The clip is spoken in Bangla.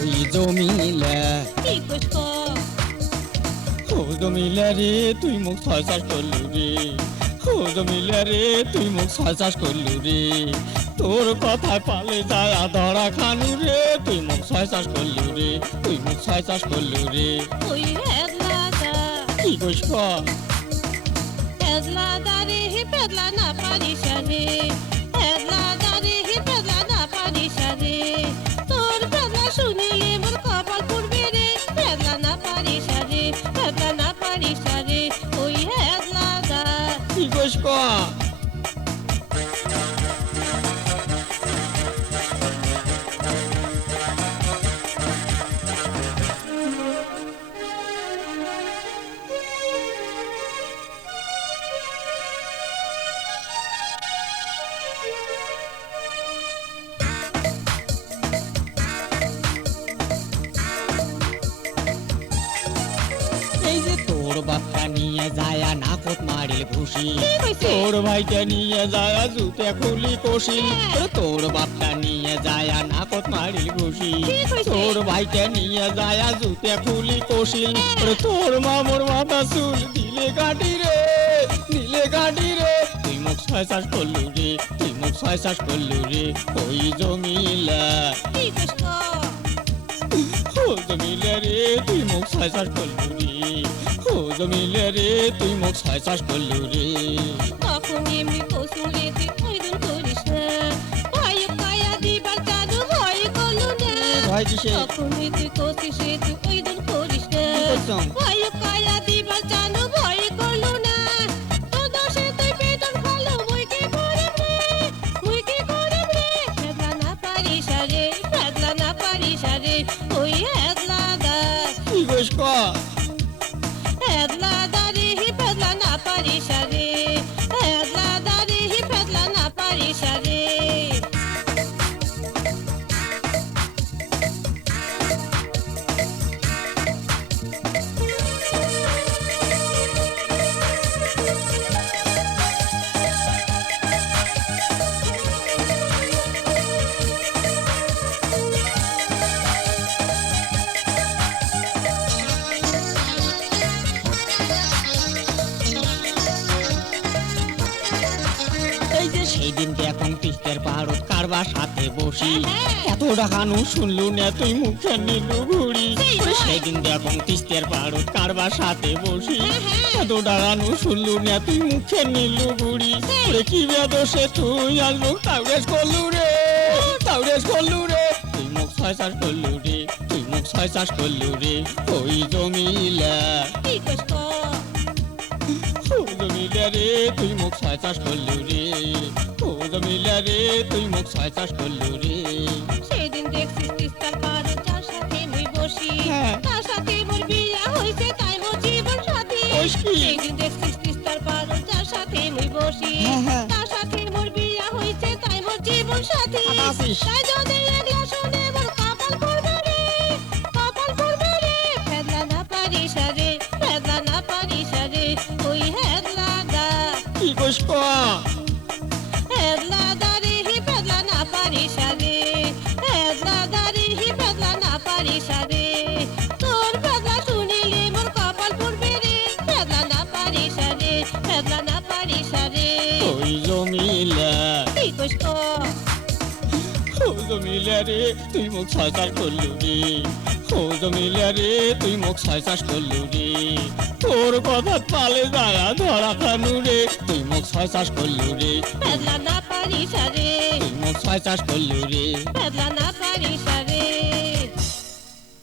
ওই জমিলে কি কইস ক ও জমিলে রে তুই মুখ ছয় চাষ করলু রে ও জমিলে রে তুই মুখ ছয় চাষ করলু রে তোর কথায় পালে যায় ধরা খানু রে তুই মুখ ছয় চাষ করলু রে তুই মুখ ছয় চাষ করলু রে ওই হেদলাদা কি কইস ক হেদলাদা রে পেদলা না পারিস রে হেদলাদা রে পেদলা না পারিস রে তোর পেদলা শুনিলে মোর কপাল পুড়বে রে পেদলা না পারিস রে পেদলা না পারিস রে ওই হেদলাদা কি কইস ক এই যে তোর বাপটা নিয়ে যায় নাকত মারিল ঘুষি তোর ভাইটা নিয়ে যায় জুতে খুলি কষিল তোর বাপটা নিয়ে যায় নাকত মারিল ঘুষি তোর ভাইটা নিয়ে যায় জুতে খুলি কষিল তোর মামর মাথা চুল দিলে কাটি রে তুই মুখ ছয় চাষ করলু রে তুই মুখ ছয় চাষ করলু রে ওই জমিলা কি কইস ক ও জমিলে রে তুই মুখ ছয় চাষ করলু রে ও জমিলে রে তুই মুখ ছয় চাষ করলু রে তখন এমনি কসুরে তুই কইদুন করিস না ভয় পায়া দিবার জাদু ভয় করলু না ভয় কিসে তখন তুই কসিস তুই কইদুন করিস না করছম? ভয় পায়া দিবার জাদু ভয় করলু না তো দোষে তুই বেদন খালো মুই কি করব রে ফেদলা না পারিস রে ফেদলা না পারিস রে ওই হেদলাদা কি কইস ক হেদলাদা রে ফেদলা না পারিস রে হেদলাদা রে ফেদলা না পারিস রে এই যে সেই দিন এখন তিস্তের পাহাড়ত কারবার সাথে বসি হ্যাঁ। এত ডাকানু শুনলু না তুই মুখে নিলু ঘুরি সেই হয়। সেই দিন এখন তিস্তের পাহাড়ত কারবার সাথে বসি হ্যাঁ। এত ডাকানু শুনলু না তুই মুখে নিলু ঘুরি ওরে কি বেদোষে তুই আজ মুখ তাউরেস করলু রে তুই মুখ ছয় চাষ করলু রে তুই মুখ ছয় চাষ করলু রে ওই জমিলা কি কইস ক ও জমিলা রে তুই মুখ ছয় চাষ করলু রে ও জমিলা রে তুই মুখ ছয় চাষ করলু রে সেদিন দেখছিস তিস্তার পাড়ে যার সাথে মুই বসি হ্যাঁ। তার সাথে মোর বিয়া হইছে তাই মোর জীবন সাথী কইস কি? সেদিন দেখছিস তিস্তার পাড়ে যার সাথে মুই বসি হ্যাঁ, হ্যাঁ। তার সাথে মোর বিয়া হইছে তাই মোর জীবন সাথী আছিস। তাই যদি একলা শুনে মোর কপাল পড়বে রে ফেদলা না পারিস রে ফেদলা না পারিস রে ওই হেদলাদা কি কইস ক হেদলাদা রে ফেদলা না পারিস রে হেদলাদা রে ফেদলা না পারিস রে তোর ফেদলা শুনিলে মোর কপাল পুড়বে রে ফেদলা না পারিস রে ফেদলা না পারিস রে ওই জমিলা কি কইস ক ও জমিলা রে তুই মুখ ছয় চাষ করলু রে ও জমিলা রে তুই মুখ ছয় চাষ করলু রে তোর কথা পালে যায় ধরা খানু রে তুই মুখ ছয় চাষ করলু রে ফেদলা না পারিস রে তুই মুখ ছয় চাষ করলু রে ফেদলা না পারিস রে